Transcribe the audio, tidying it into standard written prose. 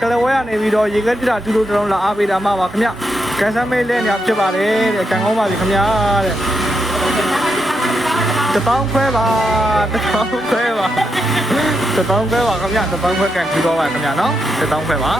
ကလဝဲရနေပြီးတော့ရေခဲတိတာတူတူတုံးလာအားပေးတာမှပါခင်ဗျကန်ဆမ်းမေးလဲနေဖြစ်ပါတယ်တဲ့ကန်ကောင်းပါပြီခင်ဗျာတဲ့တပေါင်းခွဲပါတပေါင်းခွဲပါတပေါင်းခွဲပါခင်ဗျတပေါင်းခွဲကန်ကြည့်တော့ပါခင်ဗျာနော်တပေါင်းခွဲပါ